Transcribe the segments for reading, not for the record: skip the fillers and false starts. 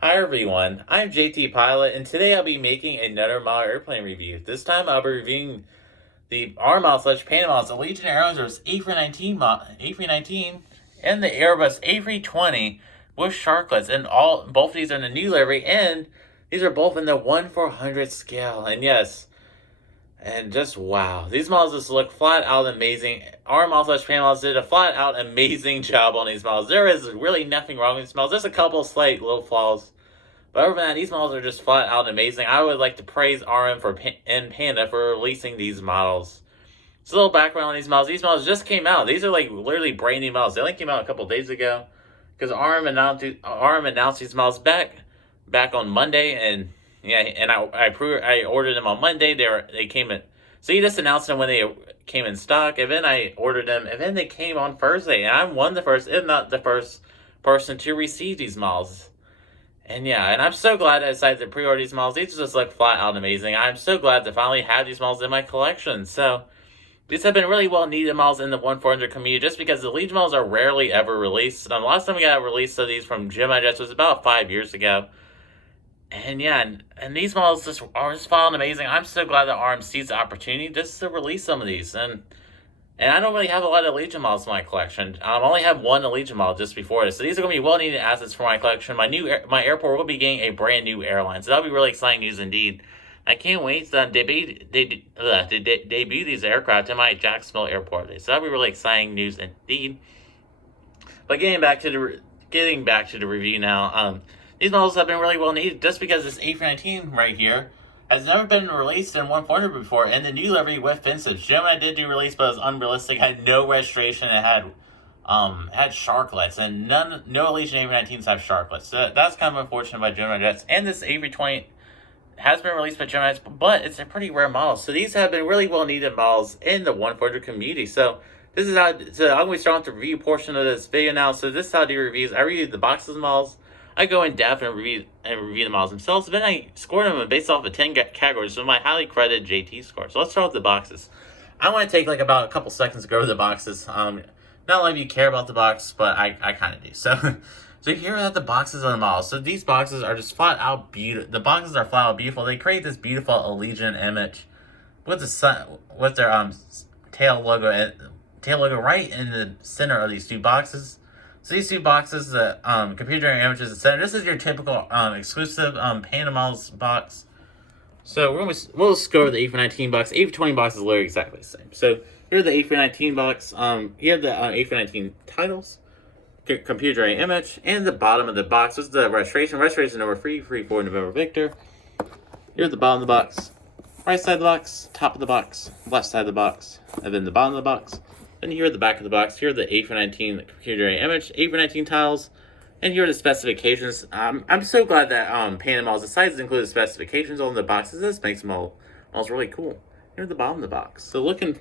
Hi everyone, I'm JT Pilot, and today I'll be making another model airplane review. This time I'll be reviewing the R model slash Panda models, Allegiant Air A319 and the Airbus A320 with sharklets, and both of these are in the new livery, and these are both in the 1/400 scale. And yes, and just wow, these models just look flat out amazing. R model slash Panda models did a flat out amazing job on these models. There is really nothing wrong with these models. Just a couple slight little flaws. But other than that, these models are just flat out amazing. I would like to praise RM and Panda for releasing these models. Just a little background on these models. These models just came out. These are like literally brand new models. They only came out a couple days ago because RM announced these models back on Monday, and yeah, and I ordered them on Monday. They came in. So he just announced them when they came in stock, and then I ordered them, and then they came on Thursday, and I'm one of the first, if not the first, person to receive these models. And yeah, and I'm so glad I decided to pre-order these models. These just look flat out amazing. I'm so glad to finally have these models in my collection. So, these have been really well needed models in the 1/400 community just because the Legion models are rarely ever released. Last time we got a release of these from Gemini Jets was about 5 years ago. And yeah, and these models just are just flat out amazing. I'm so glad that RM sees the opportunity just to release some of these. And I don't really have a lot of Legion models in my collection. I only have one Legion model just before this. So these are going to be well-needed assets for my collection. My airport will be getting a brand new airline. So that'll be really exciting news indeed. I can't wait to debut these aircraft in my Jacksonville airport. So that'll be really exciting news indeed. But getting back to the review now, these models have been really well needed just because this A319 right here has never been released in 1/400 before, and the new livery with vintage. Gemini did do release, but it was unrealistic. Had no registration. It had sharklets, and no Allegiant A319s have sharklets. So that's kind of unfortunate by Gemini Jets. And this A320 has been released by Gemini Jets, but it's a pretty rare model. So these have been really well needed models in the 1/400 community. So this is how. So I'm going to start with the review portion of this video now. So this is how I do reviews. I review the boxes of models. I go in depth and review the models themselves. Then I score them based off of 10 categories with my highly credited JT score. So let's start with the boxes. I want to take like about a couple seconds to go over the boxes. Not a lot of you care about the box, but I kind of do. So here are the boxes of the models. So these boxes are just flat out beautiful. The boxes are flat out beautiful. They create this beautiful Allegiant image with their tail logo right in the center of these two boxes. So these two boxes, the computer images, etc. This is your typical exclusive Panda Models box. So we'll just go over the A319 box. A320 box is literally exactly the same. So here's the A319 box. Here are the A319 titles, computer image, and the bottom of the box is the registration. Registration number 334 November Victor. Here's the bottom of the box. Right side of the box, top of the box, left side of the box, and then the bottom of the box. Then here at the back of the box, here are the A319 computer image, A319 tiles, and here are the specifications. I'm so glad that Panda Models decided to include the specifications on the boxes. This makes them all really cool. Here at the bottom of the box. So looking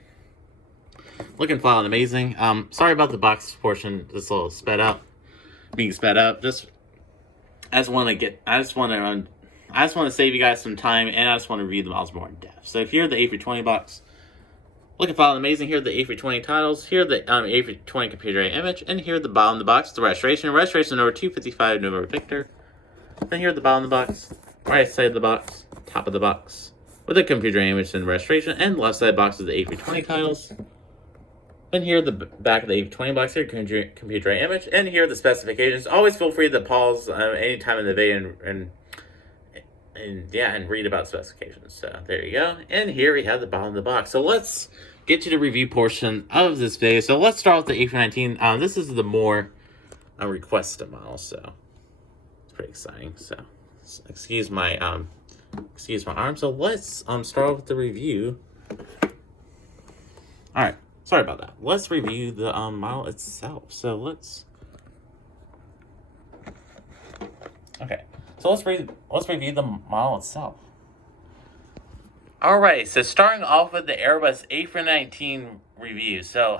flat and amazing. Sorry about the box portion, just a little being sped up. I just want to save you guys some time, and I just want to read the models more in depth. So here are the A320 box. Looking file amazing. Here are the A320 titles. Here are the A320 computer image. And here at the bottom of the box, the registration. Registration number 255 November Victor. Then here at the bottom of the box, right side of the box, top of the box, with the computer image and registration. And left side box is the A320 titles. Then here at the back of the A320 box, here computer image. And here are the specifications. Always feel free to pause any time in the video and read about specifications. So there you go. And here we have the bottom of the box. So let's get to the review portion of this video. So let's start with the A319. This is the more requested model, so it's pretty exciting. So excuse my arm. So let's start with the review. All right, sorry about that. Let's review the model itself. So let's. Okay. So let's review the model itself. Alright, so starting off with the Airbus A319 review. So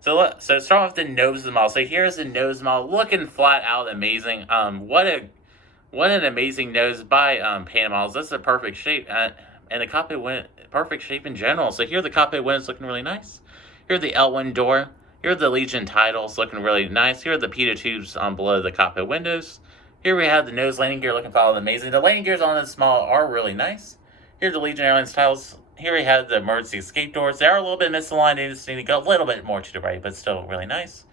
start off with the nose of the model. So here's the nose model, looking flat out amazing. What an amazing nose by Panda Models. This is a perfect shape, and the cockpit went perfect shape in general. So here the cockpit windows looking really nice. Here the L1 door. Here are the Legion titles looking really nice. Here are the pitot tubes below the cockpit windows. Here we have the nose landing gear looking solid and amazing. The landing gears on this model are really nice. Here's the Allegiant Airlines tiles. Here we have the emergency escape doors. They are a little bit misaligned. They just need to go a little bit more to the right, but still really nice.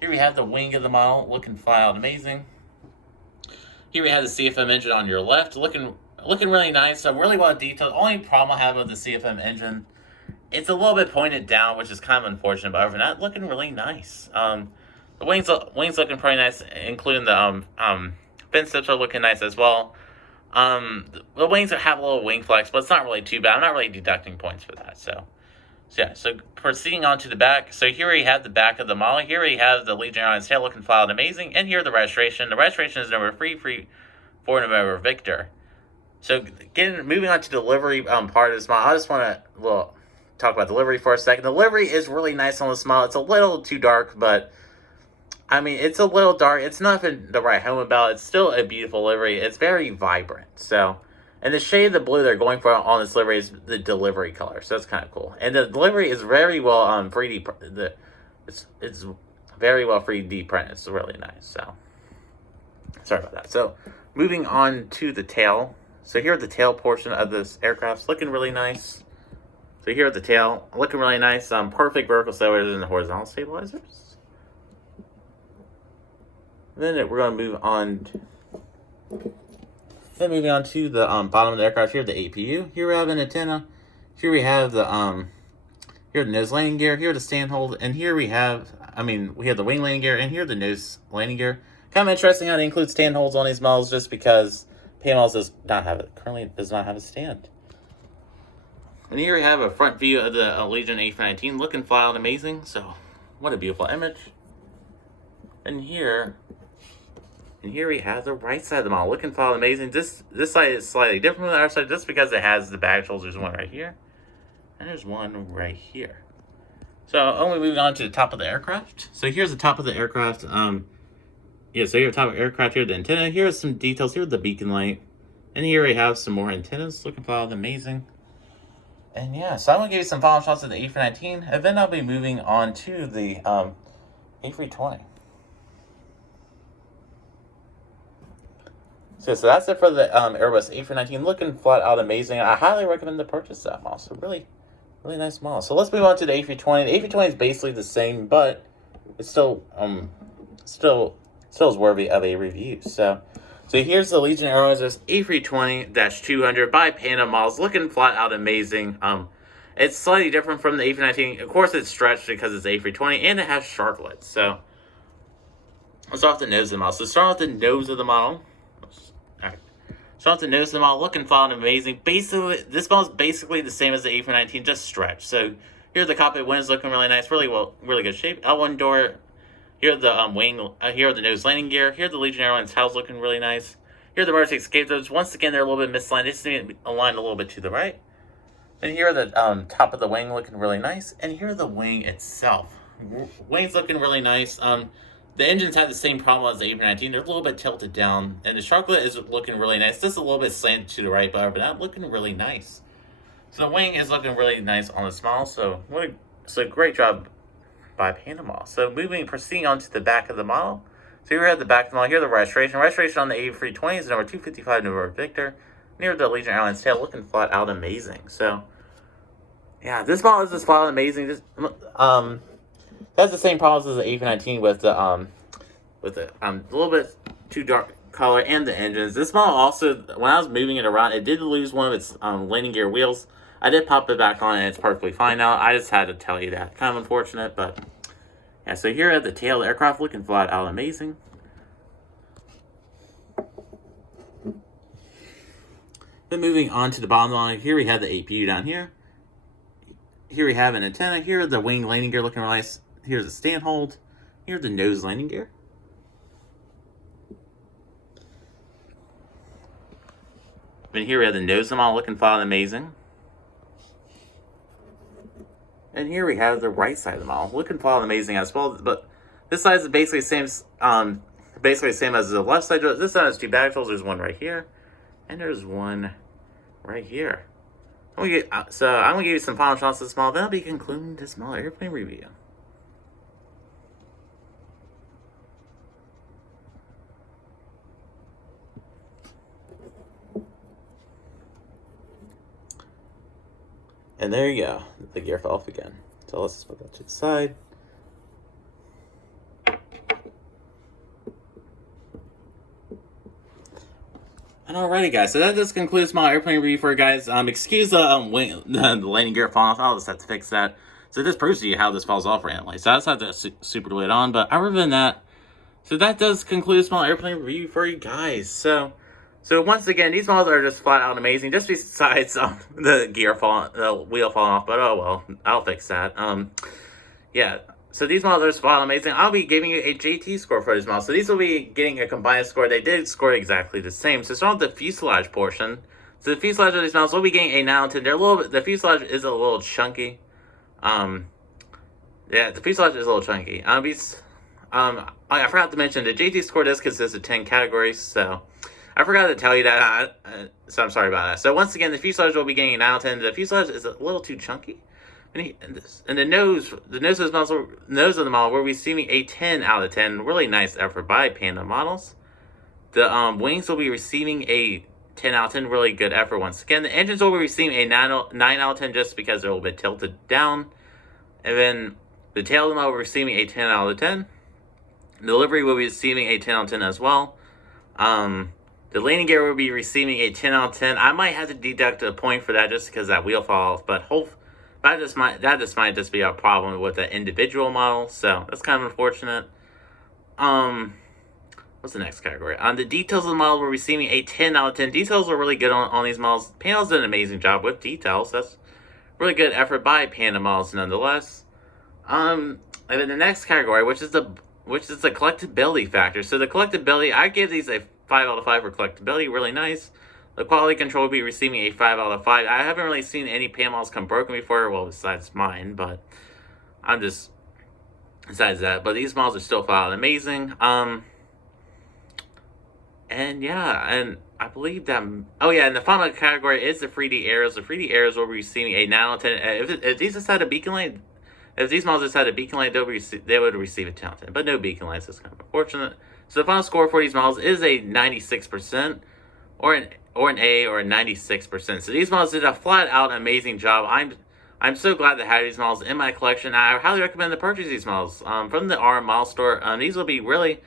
Here we have the wing of the model looking flat out amazing. Here we have the CFM engine on your left, looking really nice. So really well detailed. Only problem I have with the CFM engine, it's a little bit pointed down, which is kind of unfortunate. But other than that, looking really nice. The wings looking pretty nice, including the fin tips are looking nice as well. The wings have a little wing flex, but it's not really too bad. I'm not really deducting points for that. So proceeding on to the back. So here we have the back of the model. Here we have the Allegiant Airlines tail looking filed amazing. And here the registration. The registration is number 3 for November Victor. So moving on to the livery part of this model, I just want to talk about the livery for a second. The livery is really nice on this model. It's a little too dark, but I mean, it's a little dark. It's nothing to write home about. It's still a beautiful livery. It's very vibrant. So, and the shade of the blue they're going for on this livery is the delivery color. So that's kind of cool. And the livery is very well 3D. It's very well 3D printed. It's really nice. So, sorry about that. So, moving on to the tail. So here the tail portion of this aircraft's looking really nice. So here at the tail, looking really nice. Perfect vertical stabilizers and horizontal stabilizers. Then we're going to move on. Then moving on to the bottom of the aircraft. Here the APU. Here we have an antenna. Here we have the here the nose landing gear. Here the stand hold, and here we have we have the wing landing gear, and here the nose landing gear. Kind of interesting how they include stand holds on these models, just because Panda Models currently does not have a stand. And here we have a front view of the Allegiant A319 looking flat and amazing. So, what a beautiful image. And here we have the right side of the model looking flat and amazing. This side is slightly different from the other side just because it has the baggage holes. There's one right here. And there's one right here. So, only moving on to the top of the aircraft. So, here's the top of the aircraft. So here the top of the aircraft, here the antenna. Here's some details. Here's the beacon light. And here we have some more antennas looking flat and amazing. And yeah, so I'm going to give you some final shots of the A319, and then I'll be moving on to the A320. So that's it for the Airbus A319, looking flat out amazing. I highly recommend to purchase that model. So really nice model. So let's move on to the A320. The A320 is basically the same, but it's still is worthy of a review. So here's the Allegiant Air A320-200 by Panda Models, looking flat out amazing. It's slightly different from the A319. Of course, it's stretched because it's A320, and it has sharklets. So let's start off the nose of the model. So start off the nose of the model. Start off the nose of the model, looking flat and amazing. Basically, this model is basically the same as the A319, just stretched. So here the cockpit windows looking really nice, really good shape. L1 door. Here the wing, here the nose landing gear. Here the Allegiant Airlines tiles looking really nice. Here the emergency escape doors. Once again, they're a little bit misaligned. They just need to be aligned a little bit to the right. And here the top of the wing looking really nice. And here the wing itself. Wing's looking really nice. The engines have the same problem as the A319. They're a little bit tilted down. And the sharklet is looking really nice. Just a little bit slanted to the right, but other than that, looking really nice. So the wing is looking really nice on this model. So great job by Panda Model. So proceeding on to the back of the model. So here we have the back of the model. Here the registration. Registration on the A320 is number 255 November Victor. Near the Allegiant Airlines tail, looking flat out amazing. So yeah, this model is just flat out amazing. That's the same problems as the A319 with the little bit too dark color and the engines. This model also, when I was moving it around, it did lose one of its landing gear wheels. I did pop it back on and it's perfectly fine now. I just had to tell you that. Kind of unfortunate, but yeah, so here at the tail of the aircraft, looking flat out amazing. Then moving on to the bottom line, here we have the APU down here. Here we have an antenna. Here are the wing landing gear looking really nice. Here's the stand hold. Here's the nose landing gear. And here we have the nose of the model looking flat and amazing. And here we have the right side of the model, looking flat and amazing as well. But this side is basically the same as the left side. This side has two baggage holes. There's one right here, and there's one right here. So I'm gonna give you some final shots of this model. Then I'll be concluding this model airplane review. And there you go. The gear fell off again. So let's put that to the side. And alrighty, guys, so that just concludes my airplane review for you guys. Excuse the landing gear falling off. I'll just have to fix that. So this proves to you how this falls off randomly. So I just have to super glue it on. But other than that, so that does conclude small airplane review for you guys. So once again, these models are just flat out amazing. Just besides the wheel falling off. But oh well, I'll fix that. Yeah. So these models are just flat out amazing. I'll be giving you a JT score for these models. So these will be getting a combined score. They did score exactly the same. So starting with the fuselage portion. So the fuselage of these models will be getting a 9 out of 10. They're a little bit, the fuselage is a little chunky. Yeah, the fuselage is a little chunky. I forgot to mention the JT score does consist of 10 categories. So I forgot to tell you that. So I'm sorry about that. So once again, the fuselage will be getting a 9 out of 10. The fuselage is a little too chunky. And the nose of the model, we're receiving a 10 out of 10. Really nice effort by Panda Models. The wings will be receiving a 10 out of 10. Really good effort once again. The engines will be receiving a 9 out of 10 just because they're a little bit tilted down. And then the tail of the model will be receiving a 10 out of 10. The livery will be receiving a 10 out of 10 as well. The landing gear will be receiving a 10 out of 10. I might have to deduct a point for that just because that wheel fall off, but that just might just be a problem with the individual model, so that's kind of unfortunate. What's the next category? On the details of the model, we're receiving a 10 out of 10. Details are really good on these models. Panda's did an amazing job with details. That's really good effort by Panda Models nonetheless. And then the next category, which is the collectability factor. So the collectability, I give these a 5 out of 5 for collectability. Really nice. The quality control will be receiving a 5 out of 5. I haven't really seen any Panda models come broken before, well, besides mine, but besides that. But these models are still flat out amazing. And yeah, and I believe that, oh yeah, and the final category is the 3D Airs. The 3D Airs will be receiving a 9 out of 10. If these just had a beacon light, if these models just had a beacon light, they would receive a 10 out of 10. But no beacon lights, that's kind of unfortunate. So the final score for these models is a 96%, or an A, or a 96%. So these models did a flat out amazing job. I'm so glad to have these models in my collection. I highly recommend to purchase these models from the RM model store. These will be really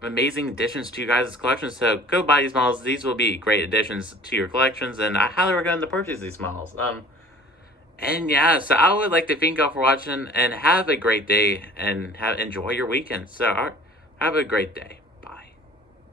amazing additions to you guys' collection. So go buy these models. These will be great additions to your collections, and I highly recommend to purchase these models. And yeah, so I would like to thank y'all for watching, and have a great day, and enjoy your weekend. So have a great day.